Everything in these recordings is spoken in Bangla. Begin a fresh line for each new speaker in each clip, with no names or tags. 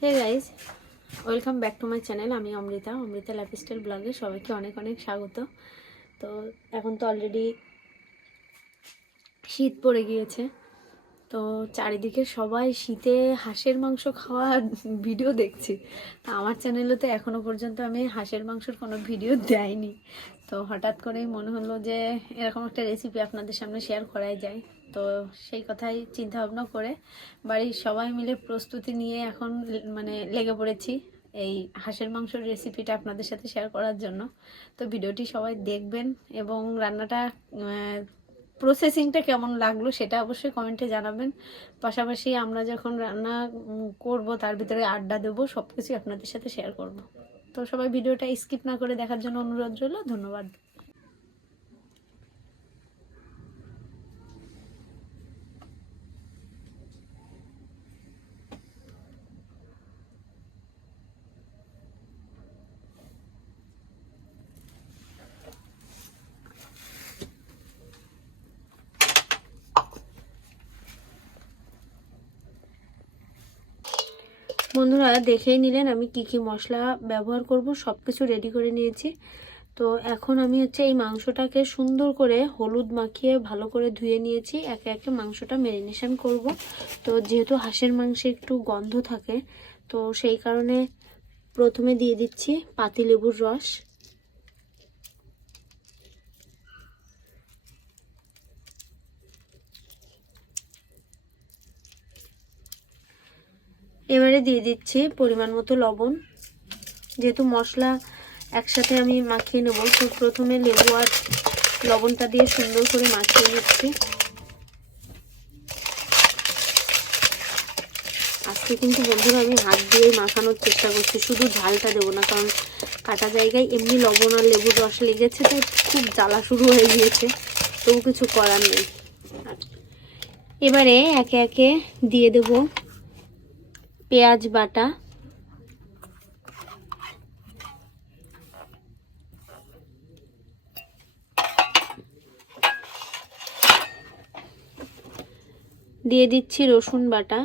Hey guys welcome back to my channel আমি অমৃতা অমৃতা লাইফস্টাইল ব্লগে সবাইকে অনেক অনেক স্বাগত। তো এখন তো অলরেডি শীত পড়ে গিয়েছে। তো চারিদিকে সবাই শীতে হাঁসের মাংস খাওয়ার ভিডিও দেখছি। তো আমার চ্যানেলে তো এখনও পর্যন্ত আমি হাঁসের মাংসর কোনো ভিডিও দেয়নি। তো হঠাৎ করেই মনে হলো যে এরকম একটা রেসিপি আপনাদের সামনে শেয়ার করাই যায়। তো সেই কথাই চিন্তা ভাবনা করে বাড়ির সবাই মিলে প্রস্তুতি নিয়ে এখন মানে লেগে পড়েছি এই হাঁসের মাংসের রেসিপিটা আপনাদের সাথে শেয়ার করার জন্য। তো ভিডিওটি সবাই দেখবেন এবং রান্নাটা প্রসেসিংটা কেমন লাগল সেটা অবশ্যই কমেন্টে জানাবেন। পাশাপাশি আমরা যখন রান্না করব তার ভিতরে আড্ডা দেবো সব কিছুই আপনাদের সাথে শেয়ার করব। তো সবাই ভিডিওটা স্কিপ না করে দেখার জন্য অনুরোধ রইল, ধন্যবাদ। বন্ধুরা দেখেই নিলেন আমি কি কি মশলা ব্যবহার করব সব কিছু রেডি করে নিয়েছি। তো এখন আমি হচ্ছে এই মাংসটাকে সুন্দর করে হলুদ মাখিয়ে ভালো করে ধুয়ে নিয়েছি। একে একে মাংসটা মেরিনেশন করব। তো যেহেতু হাঁসের মাংসে একটু গন্ধ থাকে, তো সেই কারণে প্রথমে দিয়ে দিচ্ছি পাতিলেবুর রস। এবারে দিয়ে দিচ্ছি পরিমাণ মতো লবণ। যেহেতু মশলা একসাথে আমি মাখিয়ে নেব, তো প্রথমে লেবু আর লবণটা দিয়ে সুন্দর করে মাখিয়ে নিচ্ছি। আজকে কিন্তু বন্ধুরা আমি হাত দিয়ে মাখানোর চেষ্টা করছি, শুধু ঝালটা দেবো না, কারণ কাটা জায়গায় এমনি লবণ আর লেবুর রস লেগেছে তো খুব জ্বালা শুরু হয়ে গিয়েছে, তবু কিছু করার নেই। এবারে একে একে দিয়ে দেবো পেঁয়াজ বাটা। দিয়ে দিচ্ছি রসুন বাটা।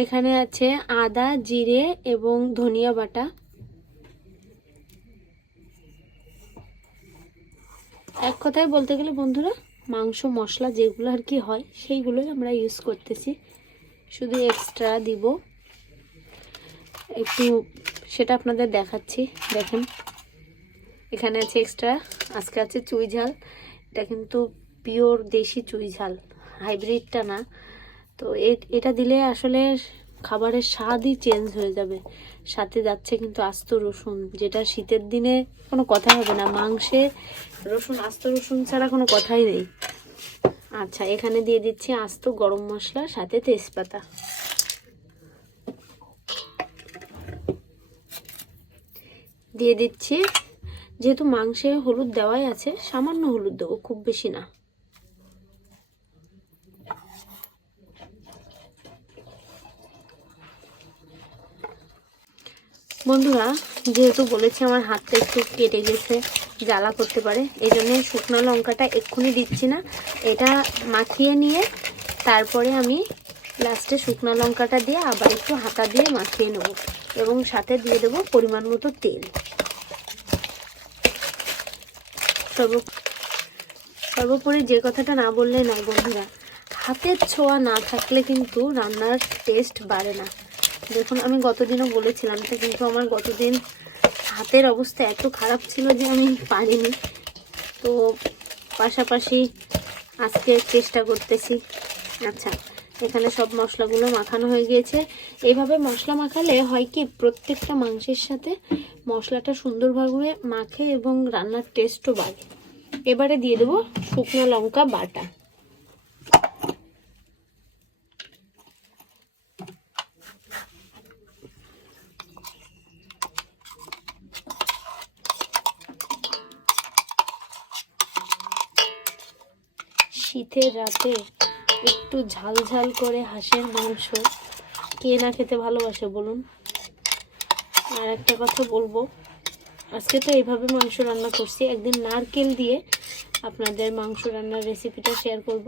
এখানে আছে আদা, জিরে এবং ধনিয়া বাটা। এক কথায় বলতে গেলে বন্ধুরা, মাংস, মশলা যেগুলো আর কি হয়, সেইগুলোই আমরা ইউজ করতেছি। শুধু এক্সট্রা দিব। একটু সেটা আপনাদের দেখাচ্ছি, দেখেন। এখানে আছে এক্সট্রা আজকে আছে চুই ঝাল। এটা কিন্তু পিওর দেশি চুই ঝাল হাইব্রিডটা না। তো এটা দিলে আসলে খাবারের স্বাদই চেঞ্জ হয়ে যাবে। সাথে যাচ্ছে কিন্তু আস্ত রসুন, যেটা শীতের দিনে কোনো কথা হবে না। মাংসে রসুন, আস্ত রসুন ছাড়া কোনো কথাই নেই। আচ্ছা এখানে দিয়ে দিচ্ছি আস্ত গরম মশলা, সাথে তেজপাতা। দিয়ে দিচ্ছি, যেহেতু মাংসে হলুদ দেওয়াই আছে, সামান্য হলুদ দেবো, খুব বেশি না। বন্ধুরা, যেহেতু বলেছি আমার হাতটা একটু কেটে গেছে, জ্বালা করতে পারে এই জন্য শুকনো লঙ্কাটা এক্ষুনি দিচ্ছি না। এটা মাখিয়ে নিয়ে তারপরে আমি লাস্টে শুকনো লঙ্কাটা দিয়ে আবার একটু হাতা দিয়ে মাখিয়ে নেব এবং সাথে দিয়ে দেবো পরিমাণ মতো তেল। সর্ব সর্বোপরি যে কথাটা না বললে নয় বন্ধুরা, হাতের ছোঁয়া না থাকলে কিন্তু রান্নার টেস্ট বাড়ে না। দেখুন, আমি গতদিনও বলেছিলাম তো কিন্তু আমার গতদিন হাতের অবস্থা এত খারাপ ছিল যে আমি পারিনি। তো পাশাপাশি আজকে চেষ্টা করতেছি। আচ্ছা এখানে সব মশলাগুলো মাখানো হয়ে গিয়েছে। এইভাবে মশলা মাখালে হয় কি, প্রত্যেকটা মাংসের সাথে মশলাটা সুন্দরভাবে মাখে এবং রান্নার টেস্টও বাড়ে। এবারে দিয়ে দেবো শুকনো লঙ্কা বাটা। শীতের রাতে একটু ঝাল ঝাল করে হাঁসের মাংস। কে না খেতে ভালোবাসে বলুন? আর একটা কথা বলব, আজকে তো এইভাবে মাংস রান্না করছি। একদিন নারকেল দিয়ে আপনাদের মাংস রান্নার রেসিপিটা শেয়ার করব।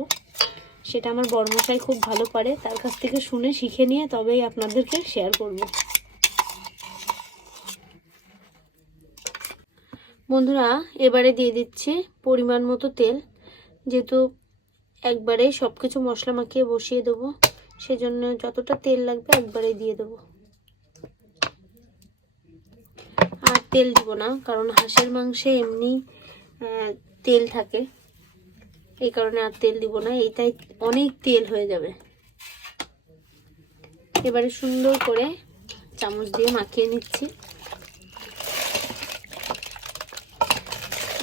সেটা আমার বর্মশাই খুব ভালো পারে, তার কাছ থেকে শুনে শিখে নিয়ে তবেই আপনাদেরকে শেয়ার করব। বন্ধুরা, এবারে দিয়ে দিচ্ছি পরিমাণ মতো তেল। যেহেতু একবারে সব কিছু মশলা মাখিয়ে বসিয়ে দেবো। সেজন্য যতটা তেল লাগবে একবারে দিয়ে দেবো। আর তেল দিব না, কারণ হাঁসের মাংসে এমনি তেল থাকে। এই কারণে আর তেল দিব না, এইটাই অনেক তেল হয়ে যাবে। এবারে সুন্দর করে চামচ দিয়ে মাখিয়ে নিচ্ছি।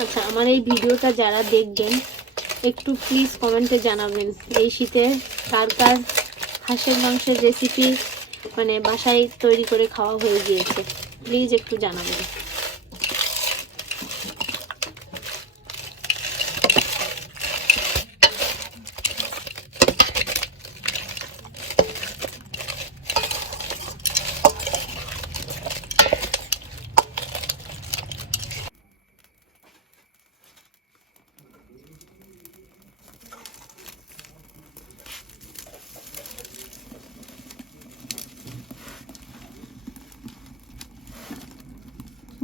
আচ্ছা আমার এই ভিডিওটা যারা দেখবেন একটু প্লিজ কমেন্টে জানাবেন, এই শীতে কার কার হাঁসের মাংসের রেসিপি মানে বাসায় তৈরি করে খাওয়া হয়ে গিয়েছে প্লিজ একটু জানাবেন।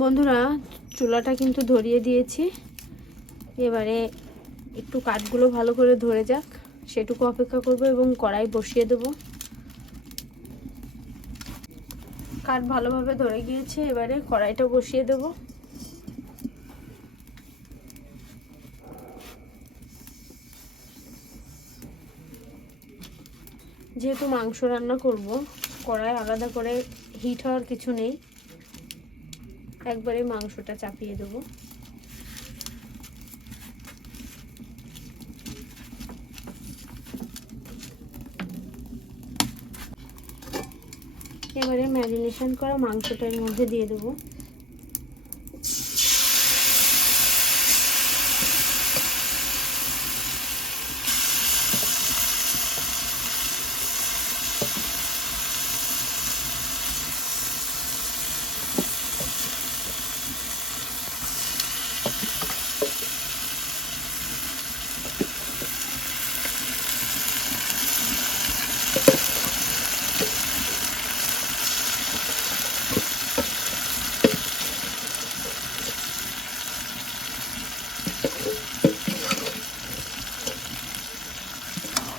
বন্ধুরা, চুলাটা কিন্তু ধরিয়ে দিয়েছি। এবারে একটু কাঠগুলো ভালো করে ধরে যাক। সেটুকু অপেক্ষা করব এবং কড়াই বসিয়ে দেব। কাঠ ভালোভাবে ধরে গিয়েছে, এবারে কড়াইটা বসিয়ে দেব। যেহেতু মাংস রান্না করব, কড়াই আলাদা করে হিট হওয়ার কিছু নেই। একবারে মাংসটা চাপিয়ে দেবো। এবারে ম্যারিনেশন করা মাংসটার মধ্যে দিয়ে দেবো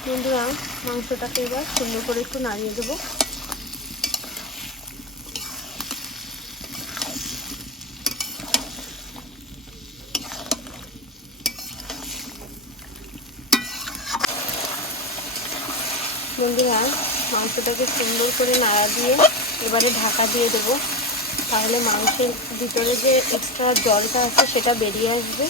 বন্ধুরা মাংসটাকে এবার সুন্দর করে একটু নাড়িয়ে দেবো। বন্ধুরা, মাংসটাকে সুন্দর করে নাড়া দিয়ে এবারে ঢাকা দিয়ে দেবো। তাহলে মাংসের ভিতরে যে এক্সট্রা জলটা আছে সেটা বেরিয়ে আসবে।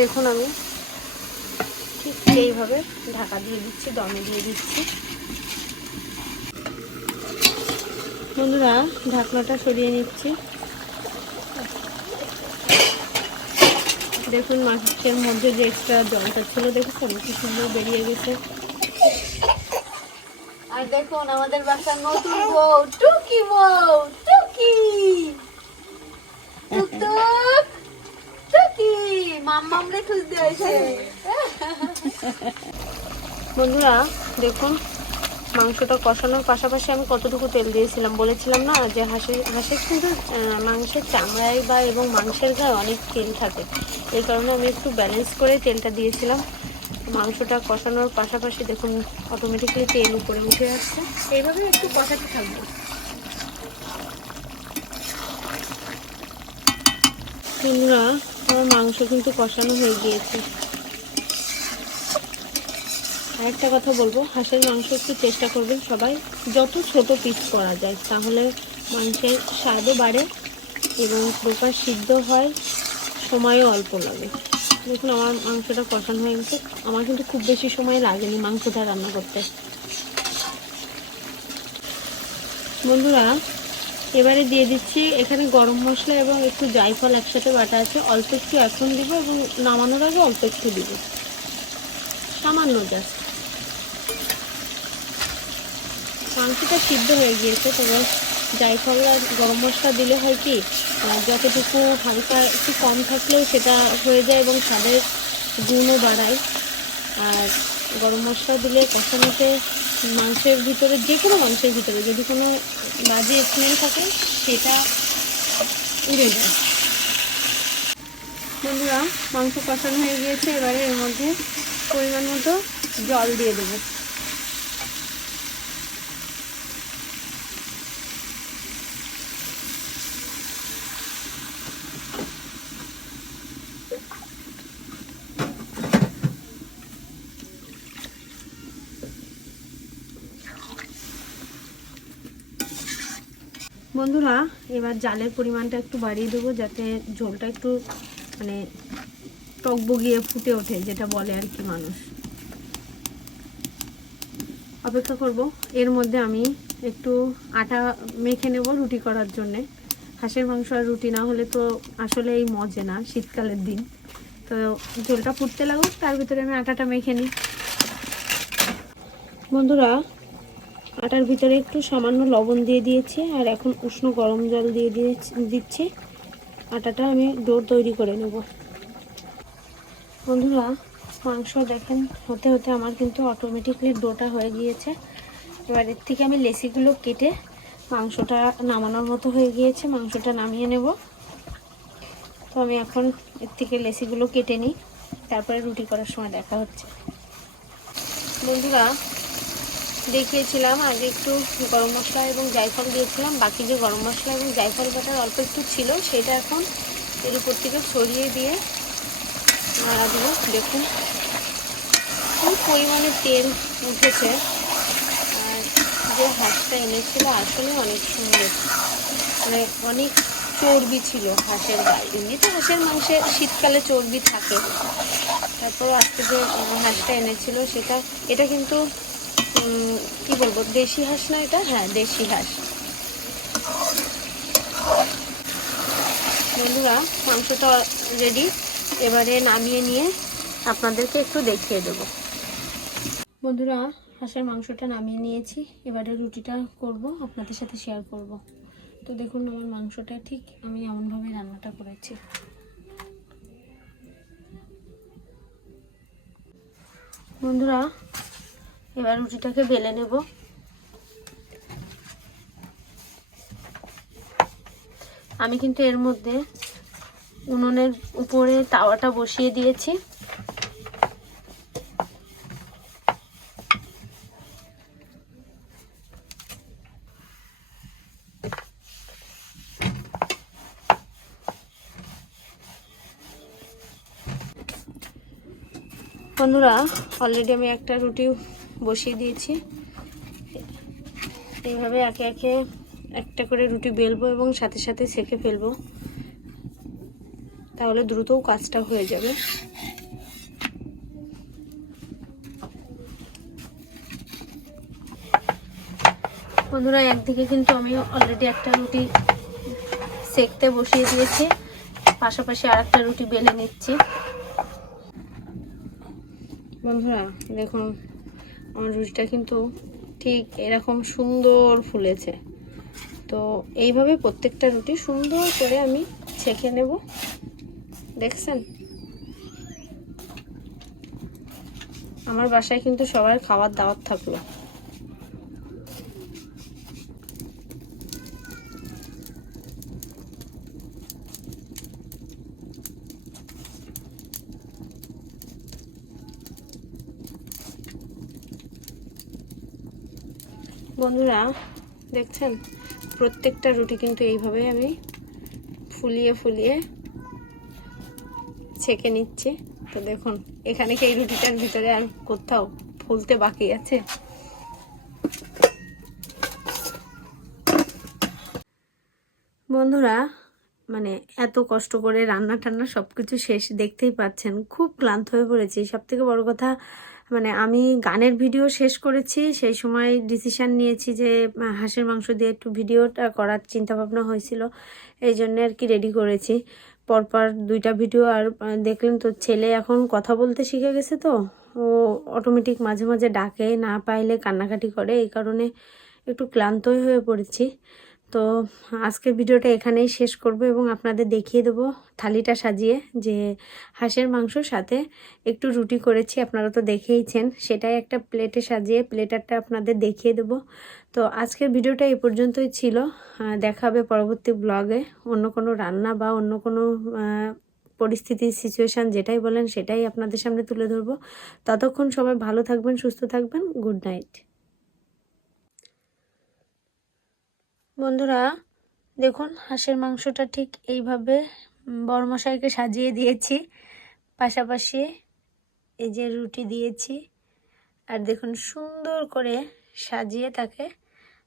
দেখুন আমি ঠিক এইভাবে ঢাকা দিয়ে দিচ্ছি দমে দিয়ে দিচ্ছি। বন্ধুরা ঢাকনাটা সরিয়ে নিচ্ছি। দেখুন মাছের মধ্যে যে এক্সট্রা জলটা ছিল দেখেছেন কি সুন্দর বেরিয়ে গেছে। আর দেখুন আমাদের বাসার নতুন বউ টুকি বউ টুকি টুকি। বন্ধুরা, দেখুন, মাংসটা কষানোর পাশাপাশি আমি কতটুকু তেল দিয়েছিলাম বলেছিলাম না যে হাঁসের হাঁসের কিন্তু মাংসের চামড়ায় বা এবং মাংসের গায়ে অনেক তেল থাকে। এই কারণে আমি একটু ব্যালেন্স করে তেলটা দিয়েছিলাম। মাংসটা কষানোর পাশাপাশি দেখুন অটোমেটিক্যালি তেল উপরে উঠে আসছে। এইভাবে একটু কষাতে থাকব। বন্ধুরা আমার মাংস কিন্তু কষানো হয়ে গিয়েছে। আরেকটা কথা বলব, হাঁসের মাংস একটু চেষ্টা করবেন সবাই। যত ছোট পিস করা যায়, তাহলে মাংসের স্বাদও বাড়ে এবং প্রকার সিদ্ধ হয়, সময়ও অল্প লাগে। দেখুন, আমার মাংসটা কষানো হয়ে গেছে। আমার কিন্তু খুব বেশি সময় লাগেনি মাংসটা রান্না করতে। বন্ধুরা এবারে দিয়ে দিচ্ছি এখানে গরম মশলা এবং একটু জায়ফল একসাথে বাটা আছে। অল্প একটু এখন দিব এবং নামানোর আগে অল্প একটু দিব। সামান্য জাস্ট মাংসটা সিদ্ধ হয়ে গিয়েছে, তবে জায়ফল আর গরম মশলা দিলে হয় কি যতটুকু হালকা একটু কম থাকলেও সেটা হয়ে যায় এবং স্বাদের গুণও বাড়ায়। আর গরম মশলা দিলে কষা কষানোতে মাংসের ভিতরে, যে কোনো মাংসের ভিতরে, যদি কোনো বাজে স্মেল থাকে, সেটা উড়ে যায়। বন্ধুরা, মাংস কষানো হয়ে গিয়েছে, এবারে এর মধ্যে পরিমাণ মতো জল দিয়ে দেবো। বন্ধুরা, এবার জালের পরিমাণটা একটু বাড়িয়ে দেবো যাতে ঝোলটা একটু মানে টকবগিয়ে ফুটে ওঠে, যেটা বলে আর কি মানুষ। অপেক্ষা করব। এর মধ্যে আমি একটু আটা মেখে নেব রুটি করার জন্যে। হাঁসের মাংস আর রুটি না হলে তো আসলে এই মজে না শীতকালের দিন। তো ঝোলটা ফুটতে লাগুক, তার ভিতরে আমি আটাটা মেখে নিই। বন্ধুরা আটার ভিতরে একটু সামান্য লবণ দিয়ে দিয়েছি, আর এখন উষ্ণ গরম জল দিয়ে দিয়েছি, দিচ্ছি। আটাটা আমি ডোর তৈরি করে নেব। বন্ধুরা, মাংস দেখেন, হতে হতে আমার কিন্তু অটোমেটিকলি ডোটা হয়ে গিয়েছে। এবার এর থেকে আমি লেসিগুলো কেটে মাংসটা নামানোর মতো হয়ে গিয়েছে, মাংসটা নামিয়ে নেব। তো আমি এখন এর থেকে লেসিগুলো কেটে নিই, তারপরে রুটি করার সময় দেখা হচ্ছে। বন্ধুরা দেখিয়েছিলাম আগে একটু গরম মশলা এবং জায়ফল দিয়েছিলাম। বাকি যে গরম মশলা এবং জায়ফল বাটার অল্প একটু ছিল, সেটা এখন এর উপর থেকে ছড়িয়ে দিয়ে নাড়া দিব। দেখুন, খুব পরিমাণে তেল উঠেছে। আর যে হাঁসটা এনেছিল, আসলে অনেক সুন্দর। মানে অনেক চর্বি ছিল হাঁসের গায়ে। এমনিতে হাঁসের মাংসে শীতকালে চর্বি থাকে। তারপর আজকে যে হাঁসটা এনেছিল, সেটা, এটা কিন্তু কি বলব, দেশি হাঁস না এটা? হ্যাঁ দেশি হাঁস। বন্ধুরা, মাংসটা রেডি এবারে নামিয়ে নিয়ে আপনাদেরকে একটু দেখিয়ে দেব। বন্ধুরা, হাঁসের মাংসটা নামিয়ে নিয়েছি। এবারে রুটিটা করব, আপনাদের সাথে শেয়ার করব। তো দেখুন, আমার মাংসটা ঠিক আমি এমনভাবে রান্নাটা করেছি। বন্ধুরা এবার রুটিটাকে বেলে নেব। আমি কিন্তু এর মধ্যে উনুনের উপরে তাওয়াটা বসিয়ে দিয়েছি। বন্ধুরা অলরেডি আমি একটা রুটি বসিয়ে দিয়েছি। এইভাবে একে একে একটা করে রুটি বেলবো এবং সাথে সাথে সেকে ফেলব। তাহলে দ্রুতও কাজটা হয়ে যাবে। বন্ধুরা, একদিকে কিন্তু আমি অলরেডি একটা রুটি সেকতে বসিয়ে দিয়েছি। পাশাপাশি আর রুটি বেলে নিচ্ছি। বন্ধুরা, দেখুন আমার রুটিটা কিন্তু ঠিক এরকম সুন্দর ফুলেছে। তো এইভাবে প্রত্যেকটা রুটি সুন্দর করে আমি ছেঁকে নেব। দেখছেন? আমার বাসায় কিন্তু সবার খাবার দাওয়াত থাকল। বন্ধুরা, দেখছেন? প্রত্যেকটা রুটি কিন্তু এইভাবে আমি ফুলিয়ে ফুলিয়ে ছেঁকে নিচ্ছি। তো দেখুন, এখানে কি এই রুটিটার ভিতরে আর কোথাও ফুলতে বাকি আছে? বন্ধুরা মানে এত কষ্ট করে রান্না টান্না সব কিছু শেষ দেখতেই পাচ্ছেন। খুব ক্লান্ত হয়ে পড়েছি। সব থেকে বড় কথা মানে আমি গানের ভিডিও শেষ করেছি, সেই সময় ডিসিশান নিয়েছি যে হাঁসের মাংস দিয়ে একটু ভিডিওটা করার চিন্তা ভাবনা হয়েছিল, এই জন্য আর কি রেডি করেছি। পরপর দুইটা ভিডিও আর দেখলেন তো ছেলে এখন কথা বলতে শিখে গেছে তো, ও অটোমেটিক মাঝে মাঝে ডাকে, না পাইলে কান্নাকাটি করে, এই কারণে একটু ক্লান্তই হয়ে পড়েছি। তো আজকের ভিডিওটা এখানেই শেষ করব এবং আপনাদের দেখিয়ে দেবো থালিটা সাজিয়ে যে হাঁসের মাংসর সাথে একটু রুটি করেছি, আপনারা তো দেখেইছেন। সেটাই একটা প্লেটে সাজিয়ে প্লেটারটা আপনাদের দেখিয়ে দেবো। তো আজকের ভিডিওটা এই পর্যন্তই ছিল। দেখা হবে পরবর্তী ব্লগে। অন্য কোনো রান্না বা অন্য কোনো পরিস্থিতি সিচুয়েশান যেটাই বলেন সেটাই আপনাদের সামনে তুলে ধরবো। ততক্ষণ সবাই ভালো থাকবেন, সুস্থ থাকবেন। Good night. বন্ধুরা দেখুন হাঁসের মাংসটা ঠিক এইভাবে উম, বড়মশাইকে সাজিয়ে দিয়েছি। পাশাপাশি এই যে রুটি দিয়েছি। আর দেখুন সুন্দর করে সাজিয়ে তাকে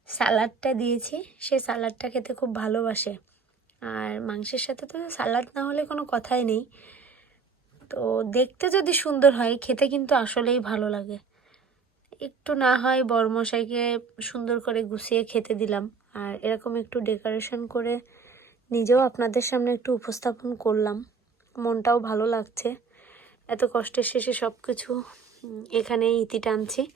সালাডটা দিয়েছি। সে সালাডটা খেতে খুব ভালোবাসে। আর মাংসের সাথে তো সালাড না হলে কোনো কথাই নেই। তো দেখতে যদি সুন্দর হয় খেতে কিন্তু আসলেই ভালো লাগে। একটু না হয় বড়মশাইকে সুন্দর করে গুছিয়ে খেতে দিলাম। আর এরকম একটু ডেকোরেশন করে নিজেও আপনাদের সামনে একটু উপস্থাপন করলাম। মনটাও ভালো লাগছে। এত কষ্টের শেষে সব কিছু এখানে ইতি টানছি।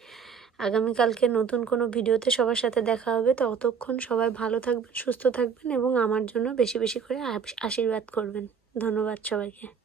আগামীকালকে নতুন কোনো ভিডিওতে সবার সাথে দেখা হবে। ততক্ষণ সবাই ভালো থাকবেন, সুস্থ থাকবেন এবং আমার জন্য বেশি বেশি করে আশ- আশীর্বাদ করবেন। ধন্যবাদ সবাইকে।